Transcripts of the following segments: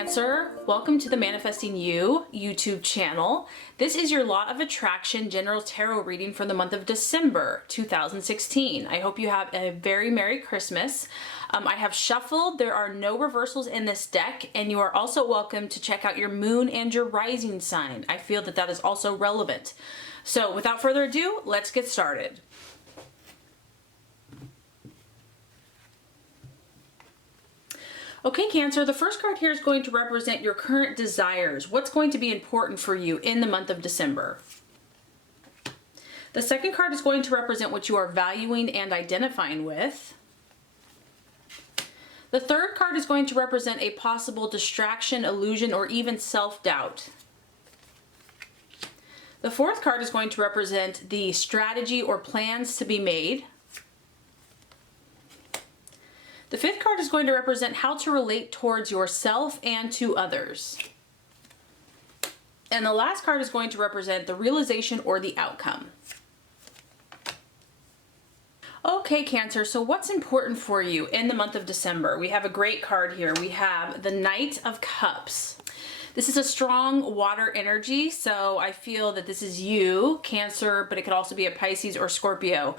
Cancer, welcome to the Manifesting You YouTube channel. This is your Law of Attraction General Tarot reading for the month of December 2016. I hope you have a very Merry Christmas. I have shuffled. There are no reversals in this deck, and you are also welcome to check out your moon and your rising sign. I feel that that is also relevant. So without further ado, let's get started. Okay, Cancer, the first card here is going to represent your current desires. What's going to be important for you in the month of December? The second card is going to represent what you are valuing and identifying with. The third card is going to represent a possible distraction, illusion, or even self-doubt. The fourth card is going to represent the strategy or plans to be made. The fifth card is going to represent how to relate towards yourself and to others. And the last card is going to represent the realization or the outcome. Okay, Cancer, so what's important for you in the month of December? We have a great card here. We have the Knight of Cups. This is a strong water energy, so I feel that this is you, Cancer, but it could also be a Pisces or Scorpio.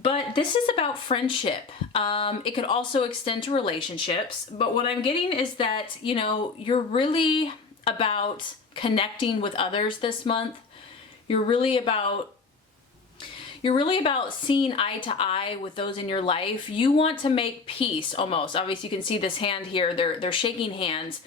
But this is about friendship. It could also extend to relationships. But what I'm getting is that, you know, you're really about connecting with others this month. You're really about seeing eye to eye with those in your life. You want to make peace almost. Obviously, you can see this hand here. They're shaking hands.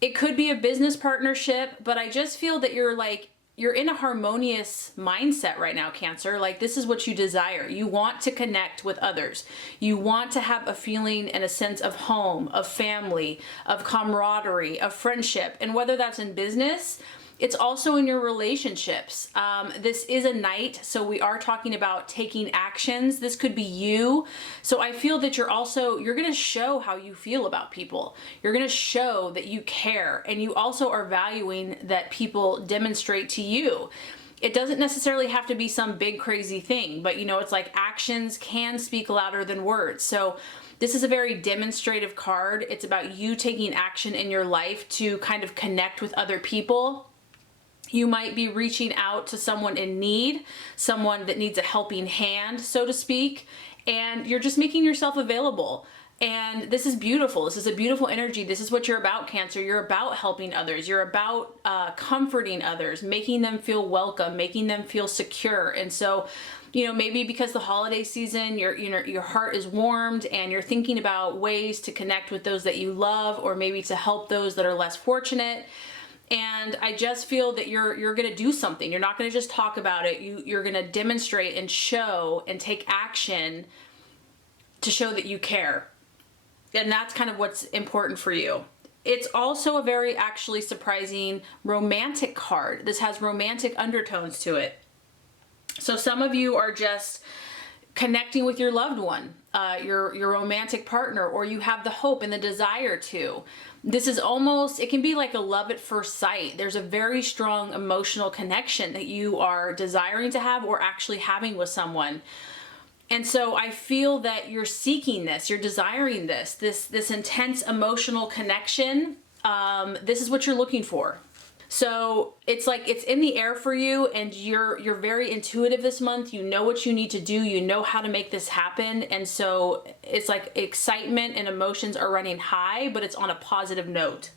It could be a business partnership, but I just feel that you're in a harmonious mindset right now, Cancer. Like, this is what you desire. You want to connect with others. You want to have a feeling and a sense of home, of family, of camaraderie, of friendship. And whether that's in business, it's also in your relationships. This is a knight, so we are talking about taking actions. This could be you. So I feel that you're going to show how you feel about people. You're going to show that you care, and you also are valuing that people demonstrate to you. It doesn't necessarily have to be some big crazy thing, but you know, it's like actions can speak louder than words. So this is a very demonstrative card. It's about you taking action in your life to kind of connect with other people. You might be reaching out to someone in need, someone that needs a helping hand, so to speak, and you're just making yourself available. And this is beautiful. This is a beautiful energy. This is what you're about, Cancer. You're about helping others. You're about comforting others, making them feel welcome, making them feel secure. And so, you know, maybe because the holiday season, your heart is warmed and you're thinking about ways to connect with those that you love, or maybe to help those that are less fortunate. And I just feel that you're going to do something. You're not going to just talk about it. You're going to demonstrate and show and take action to show that you care. And that's kind of what's important for you. It's also a very actually surprising romantic card. This has romantic undertones to it. So some of you are just connecting with your loved one, your romantic partner, or you have the hope and the desire to. This is almost, it can be like a love at first sight. There's a very strong emotional connection that you are desiring to have or actually having with someone. And so I feel that you're seeking this, you're desiring this intense emotional connection. This is what you're looking for. So it's like it's in the air for you, and you're very intuitive this month. You know what you need to do. You know how to make this happen. And so it's like excitement and emotions are running high, but it's on a positive note.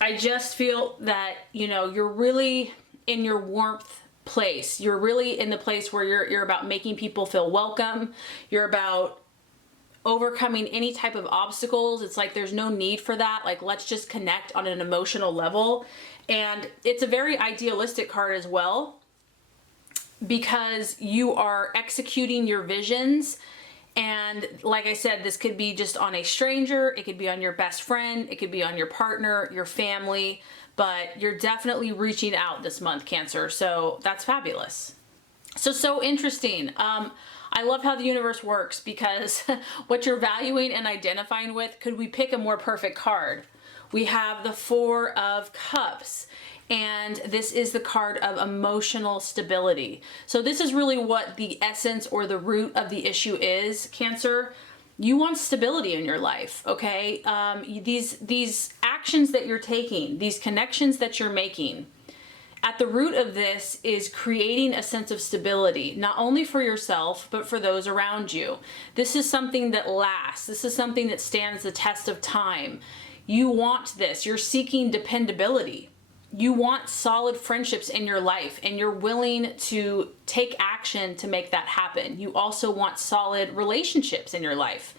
I just feel that, you know, you're really in your warmth place. You're really in the place where you're about making people feel welcome. You're about overcoming any type of obstacles. It's like there's no need for that. Like, let's just connect on an emotional level. And it's a very idealistic card as well, because you are executing your visions. And like I said, this could be just on a stranger, it could be on your best friend, it could be on your partner, your family, but you're definitely reaching out this month, Cancer. So that's fabulous. So interesting. I love how the universe works, because what you're valuing and identifying with, could we pick a more perfect card? We have the Four of Cups, and this is the card of emotional stability. So this is really what the essence or the root of the issue is, Cancer. You want stability in your life, okay? These actions actions that you're taking, these connections that you're making, at the root of this is creating a sense of stability, not only for yourself, but for those around you. This is something that lasts. This is something that stands the test of time. You want this. You're seeking dependability. You want solid friendships in your life, and you're willing to take action to make that happen. You also want solid relationships in your life.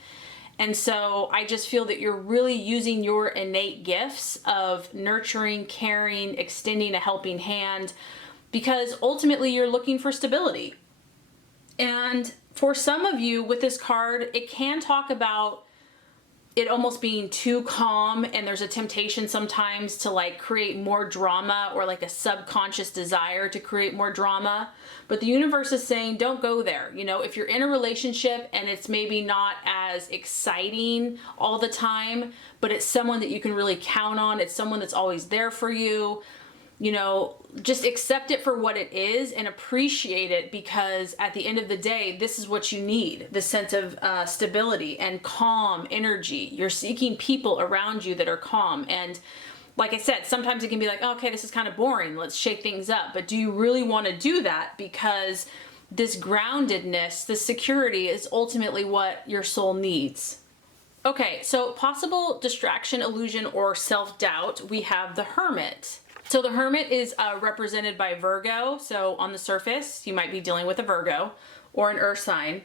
And so I just feel that you're really using your innate gifts of nurturing, caring, extending a helping hand, because ultimately you're looking for stability. And for some of you with this card, it can talk about it almost being too calm, and there's a temptation sometimes to like create more drama, or like a subconscious desire to create more drama. But the universe is saying, don't go there. You know, if you're in a relationship and it's maybe not as exciting all the time, but it's someone that you can really count on, it's someone that's always there for you, you know, just accept it for what it is and appreciate it, because at the end of the day, this is what you need, the sense of stability and calm energy. You're seeking people around you that are calm. And like I said, sometimes it can be like, oh, okay, this is kind of boring, let's shake things up. But do you really want to do that? Because this groundedness, this security is ultimately what your soul needs. Okay, so possible distraction, illusion, or self-doubt, we have the Hermit. So the Hermit is represented by Virgo. So on the surface, you might be dealing with a Virgo or an earth sign.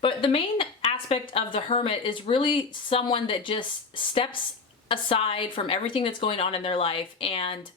But the main aspect of the Hermit is really someone that just steps aside from everything that's going on in their life and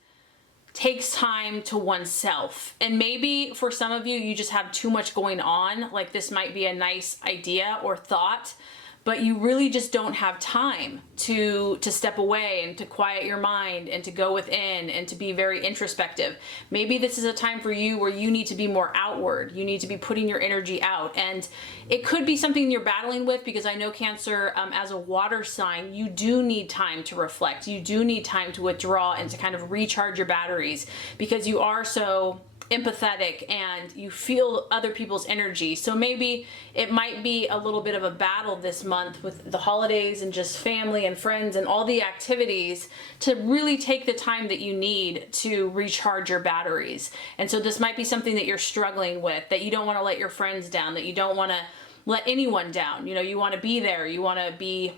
takes time to oneself. And maybe for some of you, you just have too much going on. Like this might be a nice idea or thought, but you really just don't have time to step away and to quiet your mind and to go within and to be very introspective. Maybe this is a time for you where you need to be more outward. You need to be putting your energy out. And it could be something you're battling with, because I know Cancer, as a water sign, you do need time to reflect. You do need time to withdraw and to kind of recharge your batteries, because you are so empathetic and you feel other people's energy. So maybe it might be a little bit of a battle this month with the holidays and just family and friends and all the activities, to really take the time that you need to recharge your batteries. And so this might be something that you're struggling with, that you don't want to let your friends down, that you don't want to let anyone down. You know, you want to be there, you want to be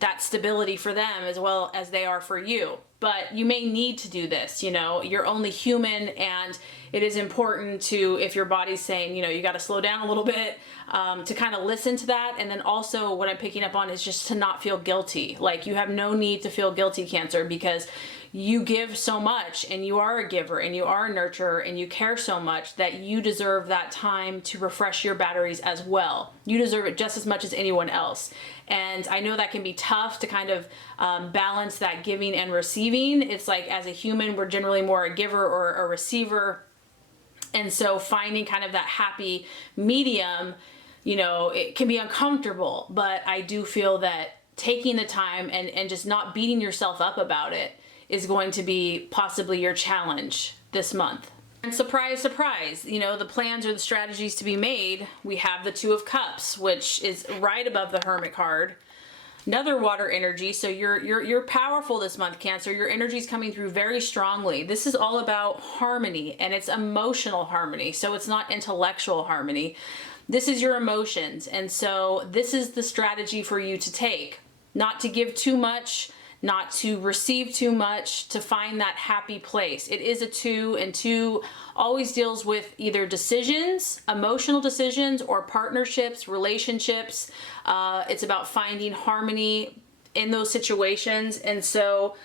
that stability for them as well as they are for you. But you may need to do this, you know, you're only human, and it is important to, if your body's saying, you know, you got to slow down a little bit, to kind of listen to that. And then also what I'm picking up on is just to not feel guilty. Like you have no need to feel guilty, Cancer, because you give so much, and you are a giver, and you are a nurturer, and you care so much that you deserve that time to refresh your batteries as well. You deserve it just as much as anyone else. And I know that can be tough to kind of balance that giving and receiving. It's like, as a human, we're generally more a giver or a receiver. And so finding kind of that happy medium, you know, it can be uncomfortable, but I do feel that taking the time and just not beating yourself up about it is going to be possibly your challenge this month. And surprise, surprise, you know, the plans or the strategies to be made, we have the Two of Cups, which is right above the Hermit card. Another water energy, so you're powerful this month, Cancer. Your energy is coming through very strongly. This is all about harmony, and it's emotional harmony, so it's not intellectual harmony. This is your emotions, and so this is the strategy for you to take. Not to give too much, not to receive too much, to find that happy place. It is a 2, and 2 always deals with either decisions, emotional decisions, or partnerships, relationships. It's about finding harmony in those situations. And so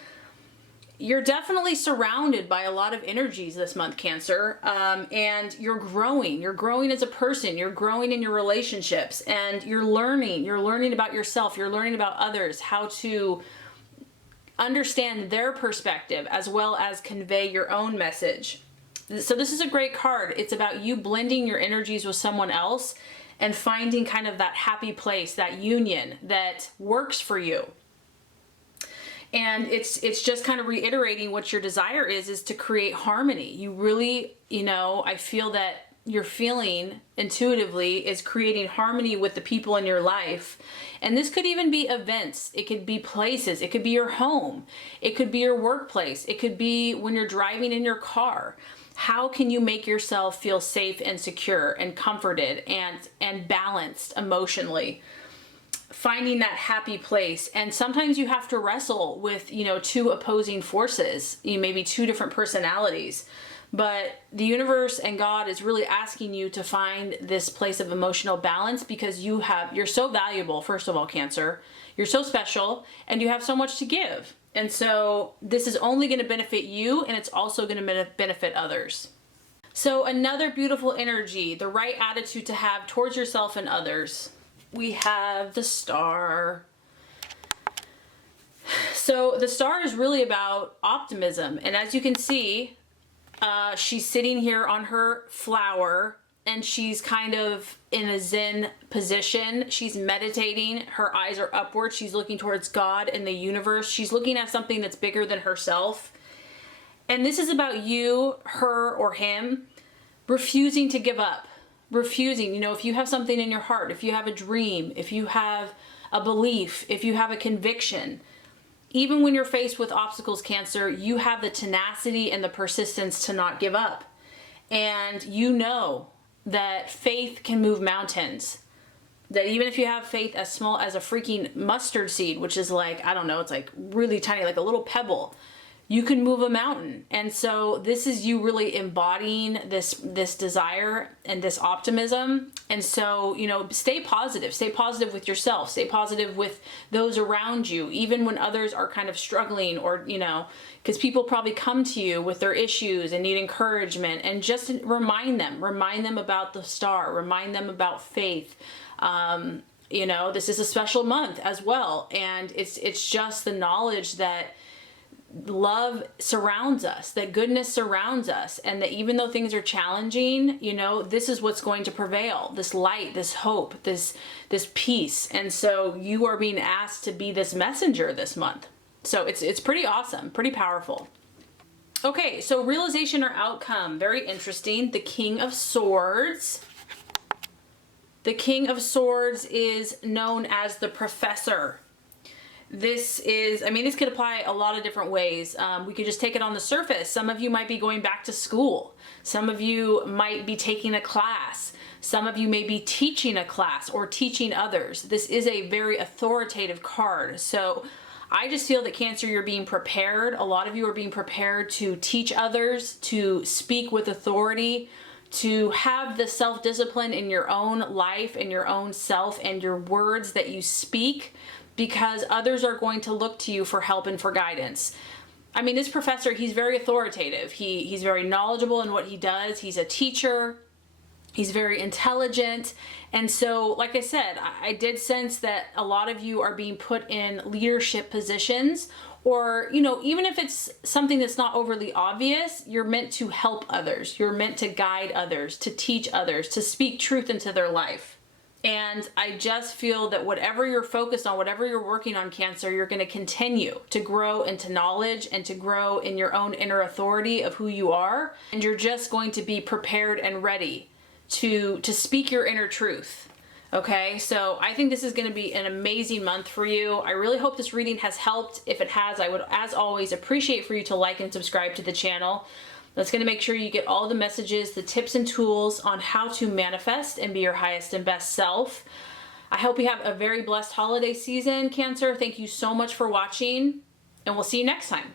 you're definitely surrounded by a lot of energies this month, Cancer, and you're growing as a person, you're growing in your relationships, and you're learning about yourself, you're learning about others, how to understand their perspective as well as convey your own message. So this is a great card. It's about you blending your energies with someone else and finding kind of that happy place, that union that works for you. And it's just kind of reiterating what your desire is to create harmony. You really, you know, I feel that you're feeling intuitively is creating harmony with the people in your life. And this could even be events. It could be places. It could be your home. It could be your workplace. It could be when you're driving in your car. How can you make yourself feel safe and secure and comforted and balanced emotionally? Finding that happy place. And sometimes you have to wrestle with, two opposing forces, maybe two different personalities. But the universe and God is really asking you to find this place of emotional balance, because you're so valuable, first of all, Cancer. You're so special and you have so much to give. And so this is only going to benefit you, and it's also going to benefit others. So another beautiful energy, the right attitude to have towards yourself and others. We have the Star. So the Star is really about optimism. And as you can see, she's sitting here on her flower, and she's kind of in a Zen position. She's meditating. Her eyes are upward. She's looking towards God and the universe. She's looking at something that's bigger than herself. And this is about you, her, or him refusing to give up. Refusing, if you have something in your heart, if you have a dream, if you have a belief, if you have a conviction, even when you're faced with obstacles, Cancer, you have the tenacity and the persistence to not give up. And you know that faith can move mountains. That even if you have faith as small as a freaking mustard seed, which is like, I don't know, it's like really tiny, like a little pebble, you can move a mountain. And so this is you really embodying this desire and this optimism. And so, stay positive with yourself, stay positive with those around you, even when others are kind of struggling, or, because people probably come to you with their issues and need encouragement, and just remind them about the Star, remind them about faith. This is a special month as well. And it's just the knowledge that love surrounds us, that goodness surrounds us, and that even though things are challenging, this is what's going to prevail, this light, this hope, this peace. And so you are being asked to be this messenger this month. So it's pretty awesome, pretty powerful. Okay, so realization or outcome, very interesting. The King of Swords. The King of Swords is known as the Professor. This could apply a lot of different ways. We could just take it on the surface. Some of you might be going back to school. Some of you might be taking a class. Some of you may be teaching a class or teaching others. This is a very authoritative card. So I just feel that, Cancer, you're being prepared. A lot of you are being prepared to teach others, to speak with authority, to have the self-discipline in your own life and your own self and your words that you speak, because others are going to look to you for help and for guidance. This professor, he's very authoritative. He's very knowledgeable in what he does. He's a teacher. He's very intelligent. And so, like I said, I did sense that a lot of you are being put in leadership positions, or, even if it's something that's not overly obvious, you're meant to help others. You're meant to guide others, to teach others, to speak truth into their life. And I just feel that whatever you're focused on, whatever you're working on, Cancer, you're going to continue to grow into knowledge and to grow in your own inner authority of who you are. And you're just going to be prepared and ready to speak your inner truth. Okay, so I think this is going to be an amazing month for you. I really hope this reading has helped. If it has, I would, as always, appreciate for you to like and subscribe to the channel. That's going to make sure you get all the messages, the tips and tools on how to manifest and be your highest and best self. I hope you have a very blessed holiday season, Cancer. Thank you so much for watching, and we'll see you next time.